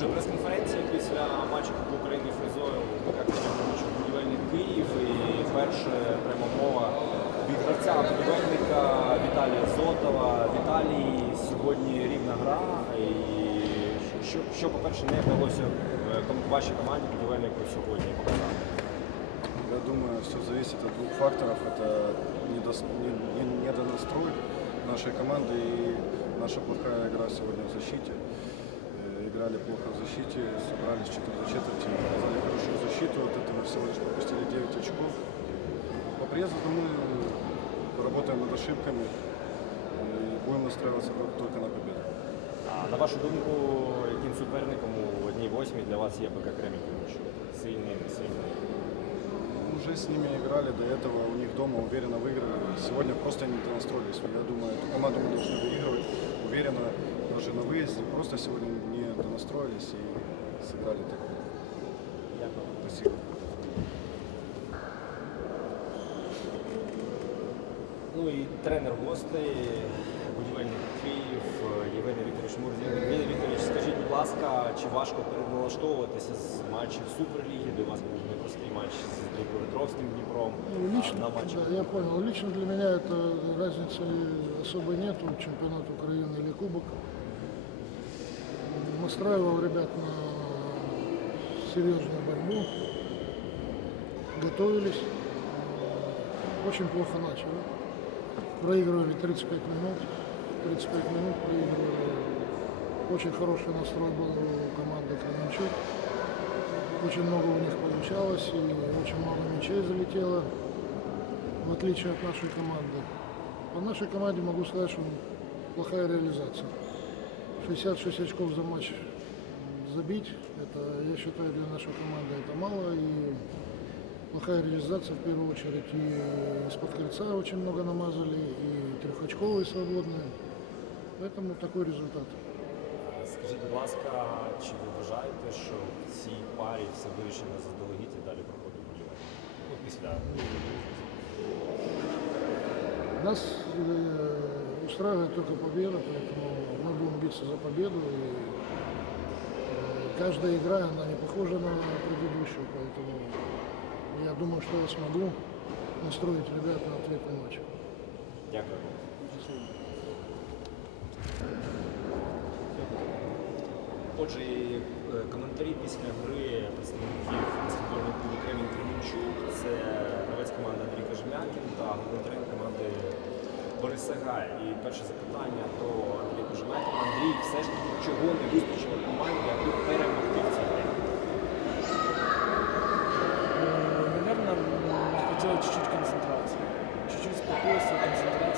Отже, прес-конференція після матчу Кубку України Фризою як будівельник Київ і перша пряма мова від гравця будівельника Віталія Зотова. Віталій сьогодні рівна гра. І що, що по-перше, не вдалося е, вашій команді будівельнику сьогодні показати. Я думаю, все зависит от двух факторов. Это недонастрой нашей команды и наша плохая игра сегодня в защите. Э, Играли плохо в защите, собрались в четвертой четверти, показали хорошую защиту, от этого всего лишь пропустили 9 очков. По приезду мы работаем над ошибками и будем настраиваться только на победу. А на вашу думку, яким суперником у одній восьмій для вас є БК Кремінь? Сильний, не сильний? Уже с ними играли до этого, у них дома уверенно выиграли. Сегодня просто не настроились. Я думаю, эту команду мы должны выигрывать уверенно, даже на выезде. Просто сегодня не донастроились и сыграли так. Дякую. Спасибо. Ну і тренер гостей, будівельник Київ, Євгеній Вікторович Мурзін. Євгеній Вікторович, скажіть, будь ласка, чи важко переналаштовуватися з матчів Суперліги, де у вас був непростий матч з Дніпропетровським Дніпром, Ну, а Лично, на матчі да, я понял. Лично для меня это разницы особой нету, чемпионат Украины или Кубок. Настраивал ребят на серьезную борьбу, готовились, Э, очень плохо начали. Проигрывали 35 минут, 35 минут проигрывали. Очень хороший настрой был у команды Кременчук. Очень много у них получалось и очень много мячей залетело, в отличие от нашей команды. По нашей команде могу сказать, что плохая реализация. 66 очков за матч забить, это, я считаю, для нашей команды это мало. И плохая реализация в первую очередь. И из-под кольца очень много намазали, и трехочковые свободные. Поэтому такой результат. Скажіть, будь ласка, чи ви вважаєте, що в цій парі все вирішено заздалегідь і далі проходить будівельник? Ну, після Нас э, устраивает только победа, поэтому мы будем биться за победу. И, э, каждая игра, она не похожа на предыдущую, поэтому я думаю, что я смогу настроить ребят на ответный матч. Дякую. Отже, і, е, коментарі після гри представників баскетбольного клубу Кремінь Кременчук. Це гравець команди Андрій Кожем'якін та головний тренер команди Борис Сагай. І перше запитання до Андрія Кожемета. Андрій, все ж таки, чого не вистачило команді, аби перемогти в цій грі? Наверное, не хватило чуть-чуть концентрації. Чуть-чуть спокійства, концентрации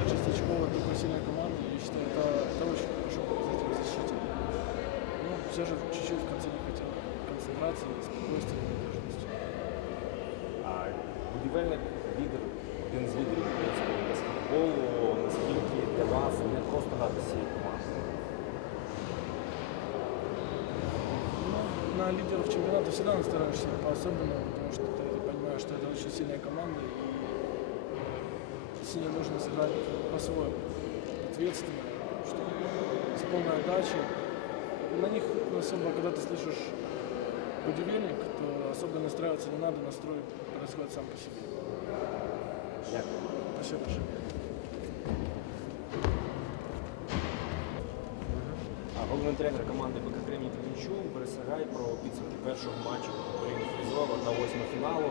пропустили 66 очков от такой сильной команды. Я считаю, это, это очень хорошо показатель в защите. Ну, все же чуть-чуть в конце не хватило концентрации, спокойствия и надежности. А будівельник лідер, один з лідерів українського баскетболу. Наскільки для вас не просто грати з цією командою? Ну, на лидеров чемпионата всегда настраиваешься по-особенному, и с ней нужно сыграть по-своему, ответственно, чтобы с полной отдачей. На них особо, когда ты слышишь будивельник, то особо настраиваться не надо, настрой происходит сам по себе. Дякую. Спасибо большое. А головний тренер команди БК Кремінь Кременчук Борис Сагай про підсумки першого матчу України Фрізова та восьмого фіналу.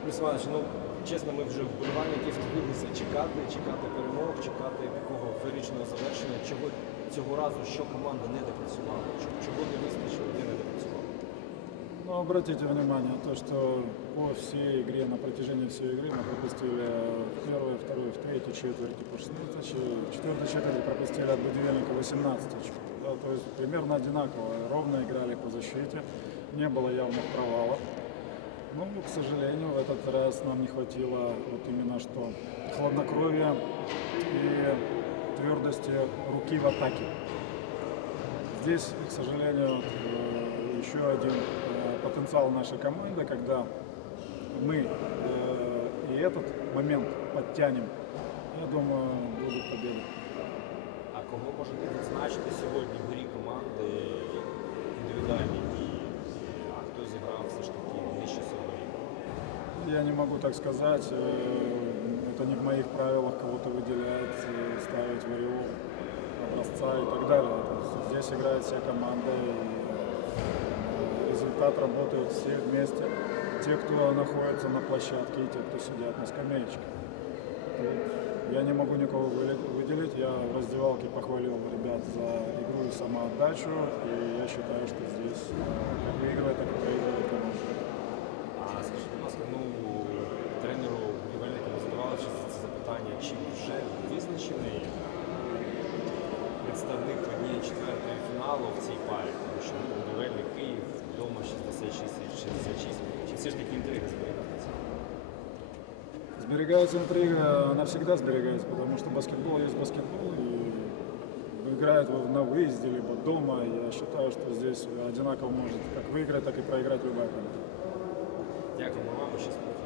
Борис Іванович, ну чесно, ми вже вболівальники втомилися чекати, чекати перемог, чекати такого феєричного завершення. Чого цього разу, що команда не допрацювала? Чого- Чого не вистачило, де не допрацювала? Ну, обратите внимание, то, что по всей игре, на протяжении всей игры мы пропустили в первой, второй, в третьей четверти по 16, в четвертой четверти пропустили от будильника 18 очков. Да, то есть примерно одинаково, ровно играли по защите, не было явных провалов. Но, к сожалению, в этот раз нам не хватило вот именно что хладнокровия и твердости руки в атаке. здесь, к сожалению, э, еще один э, потенциал нашей команды, когда мы э, и этот момент подтянем, я думаю, будут победы. Я не могу так сказать. э, Это не в моих правилах кого-то выделять, ставить в ореол образца и так далее. Здесь играет вся команда, и э, результат работают все вместе. Те, кто находится на площадке, и те, кто сидят на скамеечке. Я не могу никого выделить. Я в раздевалке похвалил ребят за игру и самоотдачу. И я считаю, что здесь как выигрывает, так и проигрывает Чи все ж таки інтрига зберігається? Сберегается интрига, она всегда сберегается, потому что баскетбол есть баскетбол, и играют в- на выезде, либо дома. Я считаю, что здесь одинаково может как выиграть, так и проиграть любая команда. Дякуємо вам, щасливо.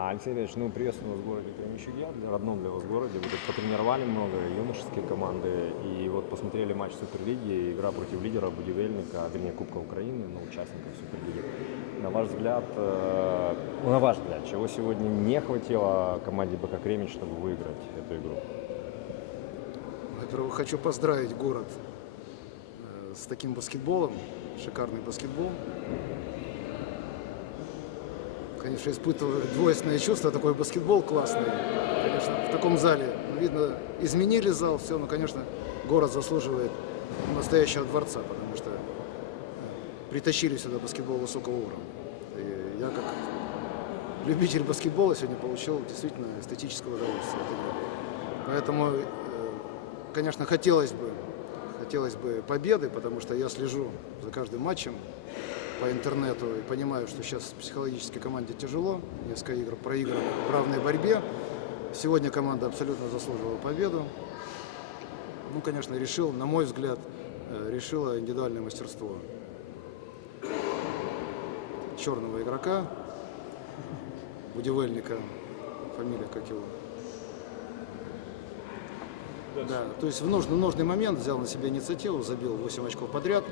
А, Алексей Ильич, ну приветствую вас в городе Кременчуге, родном для вас городе. Вы тут потренировали много, юношеские команды, и вот посмотрели матч Суперлиги, игра против лидера Будивельника, вернее Кубка Украины, но участников Суперлиги. На ваш взгляд, э, ну, на ваш взгляд, чего сегодня не хватило команде БК Кремень, чтобы выиграть эту игру? Во-первых, хочу поздравить город э, с таким баскетболом. Шикарный баскетбол. Конечно, испытываю двойственные чувства. Такой баскетбол классный. Конечно, в таком зале, ну, видно, изменили зал, все, но, конечно, город заслуживает настоящего дворца, потому что э, притащили сюда баскетбол высокого уровня. И я как любитель баскетбола сегодня получил действительно эстетическое удовольствие. Поэтому, э, конечно, хотелось бы, хотелось бы победы, потому что я слежу за каждым матчем по интернету и понимаю, что сейчас психологически команде тяжело, несколько игр проиграно в равной борьбе. Сегодня команда абсолютно заслуживала победу. Ну, конечно, решил, на мой взгляд, э, решило индивидуальное мастерство черного игрока, Будивельника, фамилия как его. Да, то есть в нужный, нужный момент взял на себя инициативу, забил 8 очков подряд.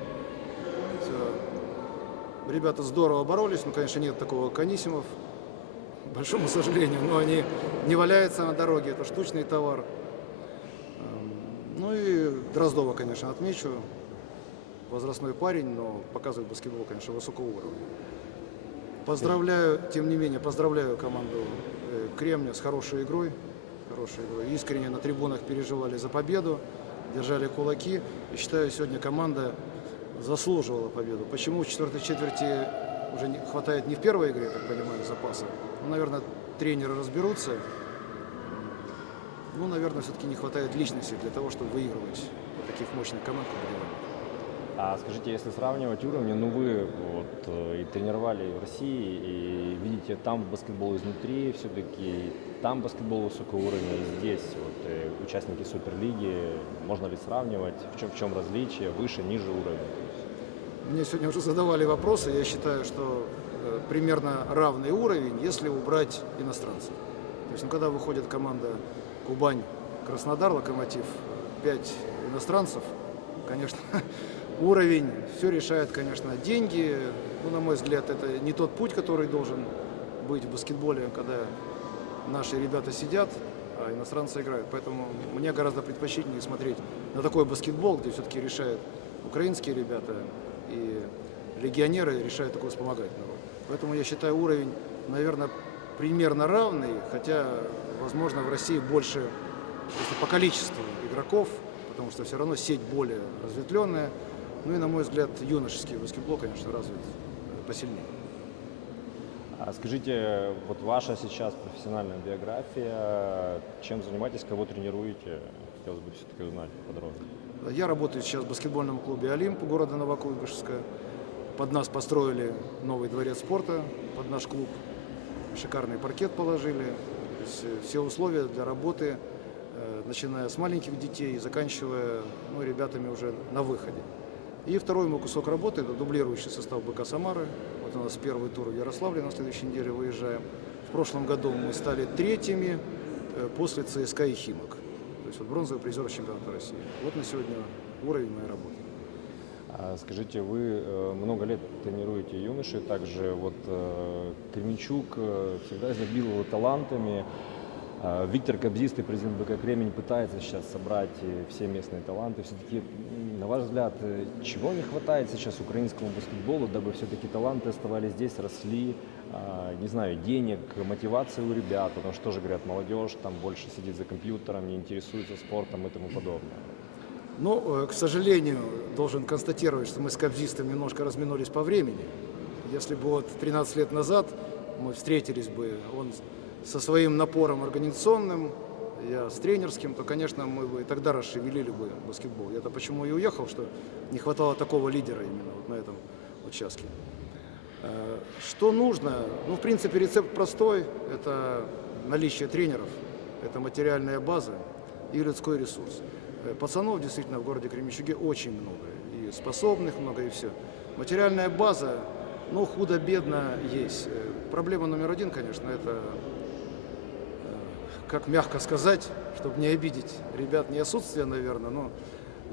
Ребята здорово боролись, ну, конечно, нет такого Канисимов, большому сожалению, но они не валяются на дороге, это штучный товар. Эм, Ну и Дроздова, конечно, отмечу. Возрастной парень, но показывает баскетбол, конечно, высокого уровня. Поздравляю, тем не менее, поздравляю команду э, Кремня с хорошей игрой. Хорошей игрой. Искренне на трибунах переживали за победу, держали кулаки. И считаю, сегодня команда заслуживала победу. Почему в четвертой четверти уже не хватает не в первой игре, так понимаю, запаса? Ну, наверное, тренеры разберутся. Ну, наверное, все-таки не хватает личности для того, чтобы выигрывать таких мощных команд, как. А скажите, если сравнивать уровни, ну вы вот э, и тренировали в России, и видите там баскетбол изнутри все-таки, там баскетбол высокого уровня, и здесь вот э, участники Суперлиги, можно ли сравнивать, в чем, в чем различие, выше, ниже уровень? Мне сегодня уже задавали вопросы. Я считаю, что э, примерно равный уровень, если убрать иностранцев. То есть, ну, когда выходит команда Кубань, Краснодар, Локомотив, 5 иностранцев, конечно, уровень, все решает, конечно, деньги. Ну, на мой взгляд, это не тот путь, который должен быть в баскетболе, когда наши ребята сидят, а иностранцы играют. Поэтому мне гораздо предпочтительнее смотреть на такой баскетбол, где все-таки решают украинские ребята и легионеры решают такой вспомогательный роль. Поэтому я считаю уровень, наверное, примерно равный, хотя, возможно, в России больше по количеству игроков, потому что все равно сеть более разветвленная. Ну и, на мой взгляд, юношеский баскетбол, конечно, развит э, посильнее. А скажите, вот ваша сейчас профессиональная биография, чем занимаетесь, кого тренируете? Хотелось бы все-таки узнать подробнее. Я работаю сейчас в баскетбольном клубе «Олимп» города Новокуйбышевска. Под нас построили новый дворец спорта, под наш клуб. шикарный паркет положили. Э, все условия для работы, э, начиная с маленьких детей и заканчивая ну, ребятами уже на выходе. И второй мой кусок работы – это дублирующий состав БК «Самары». Вот у нас первый тур в Ярославле на следующей неделе выезжаем. В прошлом году мы стали третьими э, после ЦСКА и «Химок». То есть вот бронзовый призер чемпионата России. Вот на сегодня уровень моей работы. А Скажите, вы э, много лет тренируете юношей, также вот э, Кременчук всегда изобиловал талантами. А Виктор Кобзистый, президент БК «Кремень», пытается сейчас собрать все местные таланты. Все-таки, на ваш взгляд, э, чего не хватает сейчас украинскому баскетболу, дабы все-таки таланты оставались здесь, росли? А, Не знаю, денег, мотивации у ребят, потому что тоже говорят, молодежь там больше сидит за компьютером, не интересуется спортом и тому подобное. Но, э, к сожалению, должен констатировать, что мы с Кобзистом немножко разминулись по времени. Если бы вот 13 лет назад мы встретились бы, он со своим напором организационным, я с тренерским, то, конечно, мы бы и тогда расшевелили бы баскетбол. Я-то почему и уехал, что не хватало такого лидера именно вот на этом участке. Э, Что нужно? Ну, в принципе, рецепт простой. Это наличие тренеров, это материальная база и людской ресурс. Э, Пацанов действительно в городе Кременчуге очень много. И способных много, и все. Материальная база, ну, худо-бедно есть. Э, Проблема номер один, конечно, это, как мягко сказать, чтобы не обидеть ребят, не отсутствие, наверное, но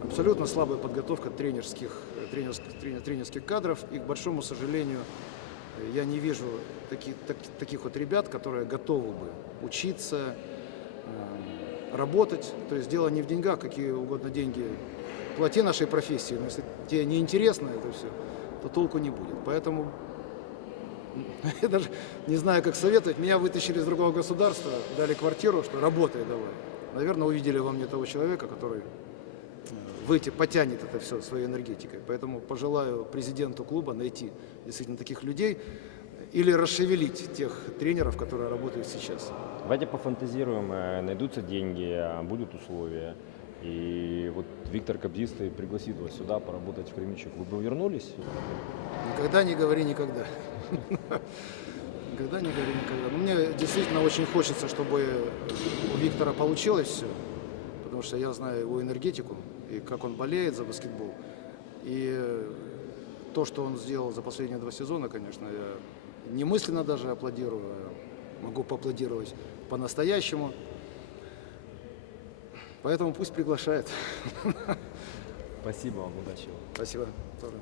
абсолютно слабая подготовка тренерских, э, тренерских, тренер- тренерских кадров. И, к большому сожалению, э, я не вижу таки- так- таких вот ребят, которые готовы бы учиться, э, работать. То есть дело не в деньгах, какие угодно деньги. Плати нашей профессии, но если тебе не интересно это все, то толку не будет. Поэтому я даже не знаю, как советовать. Меня вытащили из другого государства, дали квартиру, что работай давай. Наверное, увидели во мне того человека, который э, выйти, потянет это все своей энергетикой. Поэтому пожелаю президенту клуба найти действительно таких людей или расшевелить тех тренеров, которые работают сейчас. Давайте пофантазируем, э, найдутся деньги, а будут условия. И вот Виктор Кобзистый пригласит вас сюда поработать в Кременчук. Вы бы вернулись? Никогда не говори никогда. Никогда не говори никогда. Но мне действительно очень хочется, чтобы у Виктора получилось все, потому что я знаю его энергетику и как он болеет за баскетбол. И то, что он сделал за последние два сезона, конечно, я немысленно даже аплодирую, а могу поаплодировать по-настоящему. Поэтому пусть приглашает. Спасибо вам, удачи. Спасибо. Тоже.